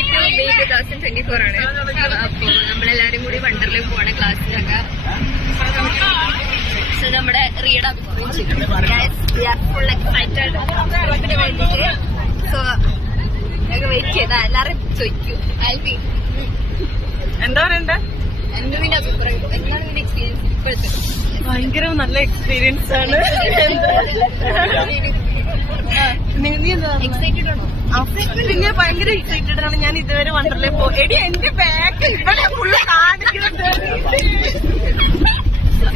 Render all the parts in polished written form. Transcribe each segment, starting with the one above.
2024 ആണ്. അപ്പൊ നമ്മളെല്ലാരും കൂടി വണ്ടർലേ പോണ ക്ലാസ്സിലൊക്കെ നമ്മുടെ റിയയുടെ അഭിപ്രായം ഫുൾ എക്സൈറ്റഡ് വേണ്ടിട്ട്. സോ ഞങ്ങൾ വെയിറ്റ് ചെയ്താ എല്ലാരും ചോദിക്കൂ. ആൽബി എന്താ പറയണ്ടേ? എന്താണ് നിന്റെ അഭിപ്രായം? എന്താണ് നിന്റെ എക്സ്പീരിയൻസ് ഇപ്പോഴത്തെ? ഭയങ്കര നല്ല എക്സ്പീരിയൻസ് ആണ്. എക്സൈറ്റഡ് ആണോ? ഞാൻ ഭയങ്കര എക്സൈറ്റഡ് ആണ്. ഞാൻ ഇതുവരെ വണ്ടർലേ എടി എന്റെ ബാക്ക് ഇവിടെ ഫുള്ള് കാണിക്കുന്നത്.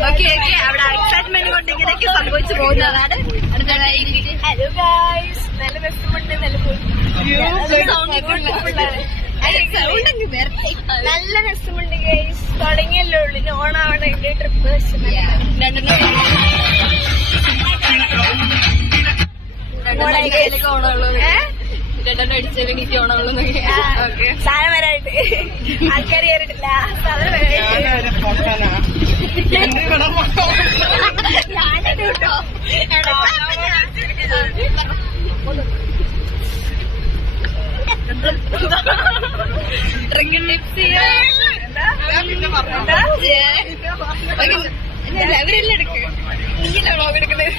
ഓക്കെ ഓക്കെ, അവിടെ എക്സൈറ്റ്മെന്റ് കൊണ്ട് ഇങ്ങനെയൊക്കെ സംഭവിച്ചു പോകുന്നതാണ്. ഹലോ ഗൈസ്, നല്ല രസമുണ്ട്. നല്ല രസമുണ്ട് ഗൈസ്. തുടങ്ങിയല്ലേ ഉള്ളു, ഓണാവണം എന്റെ ട്രിപ്പ്. രണ്ടെണ്ണം അടിച്ചാലും എനിക്ക് ഓണമുള്ളൂ. സാധനം വരായിട്ട് ആൾക്കാർ കയറിയിട്ടില്ല. സാധനം ഞാനിത് കേട്ടോ. അവരെല്ലാം എടുക്ക്. നീയല്ലോ എടുക്കുന്നത്.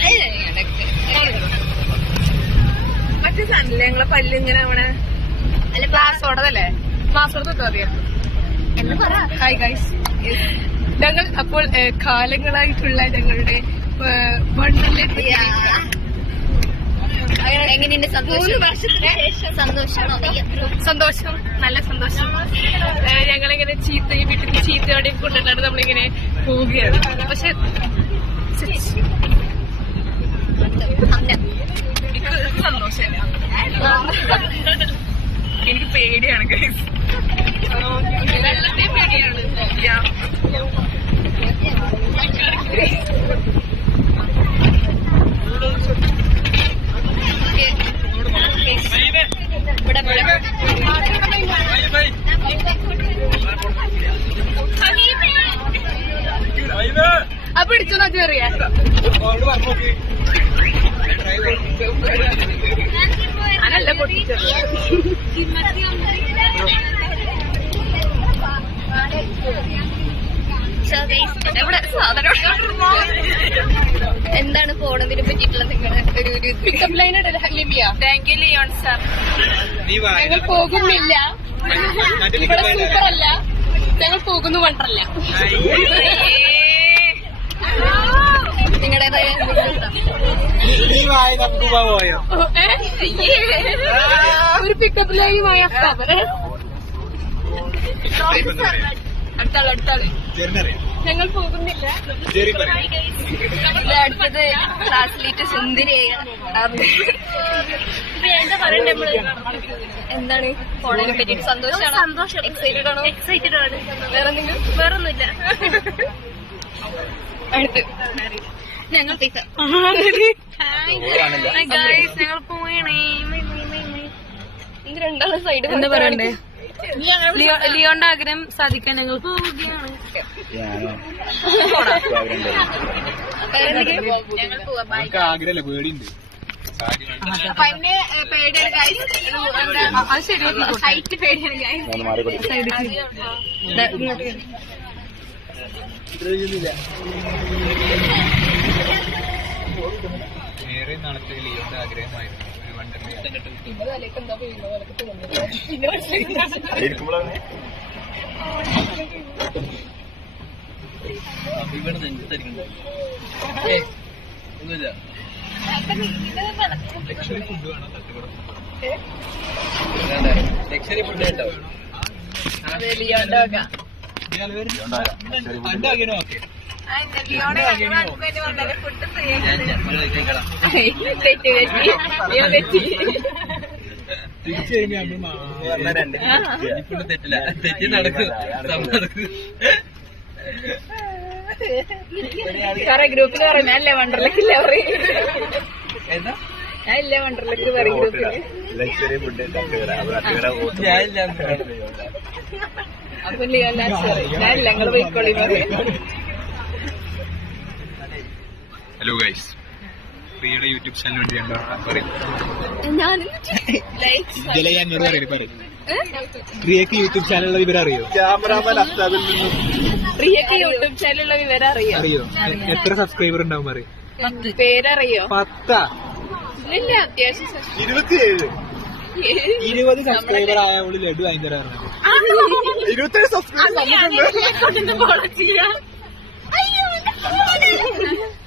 മറ്റേ സാധനല്ലേ ഞങ്ങളെ പല്ല് ഇങ്ങനെ അവിടെ അല്ല ക്ലാസ്സോടതല്ലേ? ക്ലാസ്സോടൊക്കെ അറിയാം. എന്ന് പറ. ഹായ് ഗൈസ്, ഞങ്ങൾ അപ്പോൾ കാലങ്ങളായിട്ടുള്ള ഞങ്ങളുടെ വണ്ടർലേ എങ്ങനെയുണ്ട്? സന്തോഷം, നല്ല സന്തോഷം. ഞങ്ങളിങ്ങനെ വീട്ടിൽ ചീത്തയോടെ കൊണ്ടുവന്നിട്ട് നമ്മളിങ്ങനെ പോവുകയാണ്. പക്ഷെ എനിക്ക് സന്തോഷമില്ല, എനിക്ക് പേടിയാണ് ഗൈസ്. വെള്ളത്തെ പേടിയാണ്. അപ്പൊ പിടിച്ചോ ചെറിയ അനല്ല പൊട്ടിച്ചത്. എന്താണ് പോണതിനെ പറ്റിയിട്ടുള്ള നിങ്ങളുടെ ഒരു പിക്കപ്പ് ലൈൻ ലിമിയ? Thank you Leon sir. ഞങ്ങൾ പോകുന്നില്ല, ഇവിടെ സൂപ്പർ അല്ല, ഞങ്ങൾ പോകുന്നു വണ്ടർല. നിങ്ങളുടേതായ ഒരു പിക്കപ്പ് ലൈനുമായ അടുത്താള് ഞങ്ങൾ പോകുന്നില്ല. അടുത്തത് ക്ലാസ്സിലേറ്റ് സുന്ദരിയായ എന്താ പറയണ്ടേ നമ്മള്? എന്താണ് പോണതിനെ പറ്റിയിട്ട്? സന്തോഷമാണോ? സന്തോഷം. എക്സൈറ്റഡ് ആണോ? എക്സൈറ്റഡ് ആണ്. വേറെ എന്തെങ്കിലും? വേറൊന്നുമില്ല. അടുത്ത് ഞങ്ങൾ ഞങ്ങൾ പോയണേ. ഇത് രണ്ടാളും സൈഡ് എന്താ പറയണ്ടേ? ലിയോന്റെ ആഗ്രഹം സാധിക്കാൻ ഞങ്ങൾ പോവുകയാണ്. ഞങ്ങൾ പോവാം. ആഗ്രഹമല്ല, പേടിയുണ്ട്. അപ്പൊ അതിന്റെ പേടിയാണ് ഗൈസ്. അത് ശരി, ഹൈറ്റ് പേടിയാണ് ഗൈസ്. ഏറെ നാളത്തെ ലിയോന്റെ ആഗ്രഹമായിരുന്നു ഒരു വണ്ടർലേ. ലക്ഷറി ഫുഡ് വേണോ? ലക്ഷറി ഫുഡ് കേട്ടോ. ഓക്കെ തിരിച്ചു വരുമ്പോ തെറ്റില്ല, തെറ്റി നടക്കും. ഗ്രൂപ്പിൽ പറഞ്ഞു അല്ലേ വണ്ടർലക്കില്ല പറയും. എന്താ ഞാനില്ലേ വണ്ടർലക്ക് പറയും ഗ്രൂപ്പില്. അപ്പൊ ഞാനില്ല, ഞങ്ങള് പോയിക്കോളി പറയും. ഹലോ ഗൈസ്, പ്രിയയുടെ യൂട്യൂബ് ചാനൽ വേണ്ടി പറയും. ഞാൻ ഞാൻ പറയും. റിയക്ക് യൂട്യൂബ് ചാനലുള്ള വിവരം അറിയോ? ക്യാമറാമാൻ അസ്താദിൽ നിന്നും റിയക്ക് യൂട്യൂബ് ചാനലുള്ള വിവരം അറിയോ? അറിയോ? എത്ര സബ്സ്ക്രൈബർ ഉണ്ടാവും അറിയോ? പേരറിയോ? 10. ഇല്ല, അത്യാവശ്യം 27 20 സബ്സ്ക്രൈബർ ആയവള് ലഡു ഭയങ്കര 27 സബ്സ്ക്രൈബ്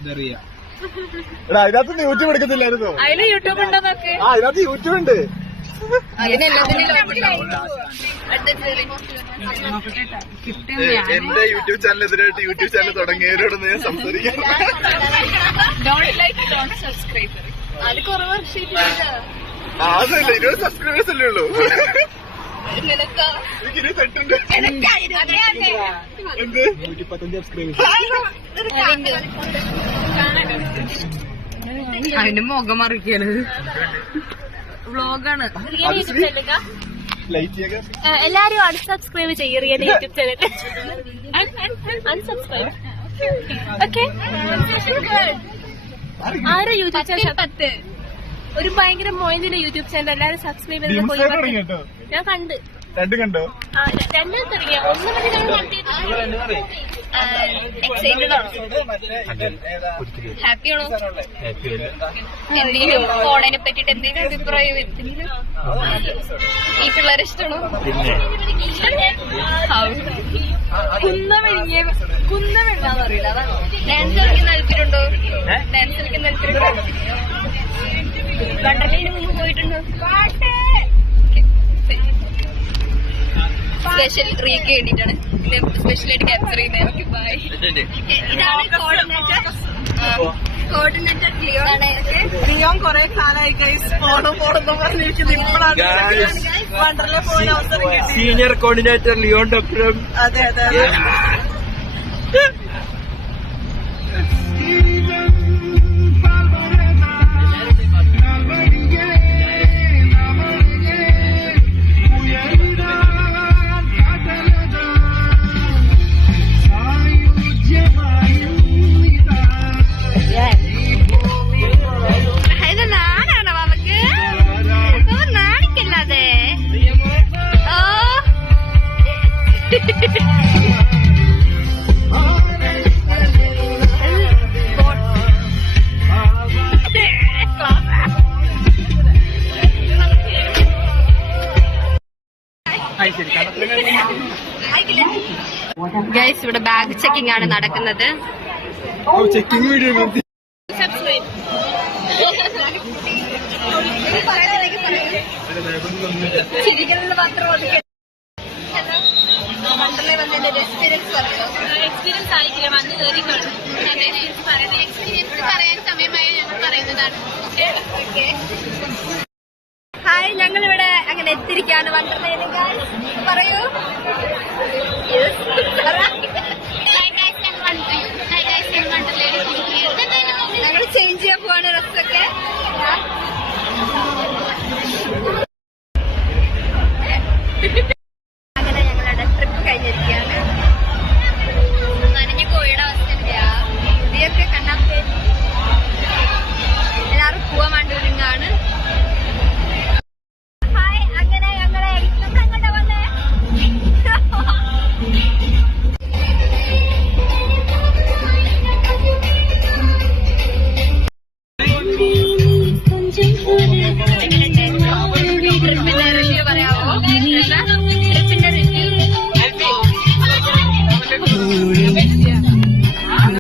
ഇതറിയാ. എടാ അതിനകത്ത് യൂട്യൂബ് എടുക്കത്തില്ലായിരുന്നോ? അതിന് യൂട്യൂബ് ഉണ്ടോ നോക്ക്. ആ അതിനകത്ത് യൂട്യൂബ് ഉണ്ട്. എന്റെ യൂട്യൂബ് ചാനലിനെതിരായിട്ട് യൂട്യൂബ് ചാനൽ തുടങ്ങിയവരോടൊന്ന് ഞാൻ സംസാരിക്കാം. അത് കുറെ വർഷം അതല്ല 20 സബ്സ്ക്രൈബേഴ്സ് അല്ലേ ഉള്ളൂ. എനിക്ക് 28 ഉണ്ട്. എന്ത് 115 സബ്സ്ക്രൈബേഴ്സ്. അതിന്റെ മുഖം മറിക്കണത് വ്ളോഗാണ്. ലൈക്ക് ചെയ്യുക. എല്ലാരും അൺസബ്സ്ക്രൈബ് ചെയ്യ് real YouTube channel. Unsubscribe. Okay. ആരോ യൂട്യൂബ് ചാനൽ 10 ഒരു ഭയങ്കര മോയിന്റെ യൂട്യൂബ് ചാനൽ എല്ലാരും സബ്സ്ക്രൈബ് ചെയ്ത് ഇൻസ്റ്റാഗ്രാം തുടങ്ങി കേട്ടോ. ഞാൻ കണ്ട്. രണ്ടും കണ്ടോ? രണ്ടും തുടങ്ങിയ ഒന്ന് മതി നമ്മൾ ഹാപ്പിയാണോ? എന്തെങ്കിലും ഫോണിനെ പറ്റിട്ട് എന്തെങ്കിലും അഭിപ്രായം ഈ പിള്ളേരെ ഇഷ്ടമാണോ? കുന്നമെഴുതാന്ന് അറിയില്ല. ഡാൻസ് കളിക്കുന്ന താല്പര്യമുണ്ടോ? ഡാൻസ് കളിക്കുന്ന താല്പര്യമുണ്ടോ? വണ്ടർലയിൽ മുമ്പ് പോയിട്ടുണ്ടോ? സ്പെഷ്യൽ റീക്ക് വേണ്ടിട്ടാണ് സ്പെഷ്യലായിട്ട് ക്യാപ്ചർ ചെയ്യുന്നത്. ബൈ. ഇതാണ് കോർഡിനേറ്റർ റിയോൻ കൊറേ കാലായി ഗൈസ് പോണം പറഞ്ഞിരിക്കുന്നത്. ഇപ്പോഴാണ് വണ്ടർലേ പോകാൻ അവസരം കിട്ടി. Senior coordinator Leon doctor. അതെ അതെ ഗൈസ്, ഇവിടെ ബാഗ് ചെക്കിംഗ് ആണ് നടക്കുന്നത്. ചെക്കിംഗ് വീഡിയോ എക്സ്പീരിയൻസ് ആയിട്ടില്ല, വന്ന് കയറി എക്സ്പീരിയൻസ് പറയാൻ സമയമായി ഞങ്ങൾ പറയുന്നതാണ്. ഹായ്, ഞങ്ങളിവിടെ അങ്ങനെ എത്തിയിരിക്കുകയാണ് വണ്ടർലയിൽ. പറയൂ. ഞങ്ങൾ ചേഞ്ച് ചെയ്യാൻ പോവാണ് ഡ്രസ്സൊക്കെ. അങ്ങനെ ഞങ്ങളുടെ ട്രിപ്പ് കഴിഞ്ഞിരിക്കുകയാണ്. നനഞ്ഞ കോഴിയുടെ അവസ്ഥ എന്താ? ഇതൊക്കെ കണ്ടാൽ എല്ലാവരും പോവാൻ വേണ്ടി ഒരുങ്ങാണ്. ഹായ്, അങ്ങനെ ഞങ്ങളെ നമ്മളെങ്ങോട്ടാ വന്നേ? கொஞ்சம்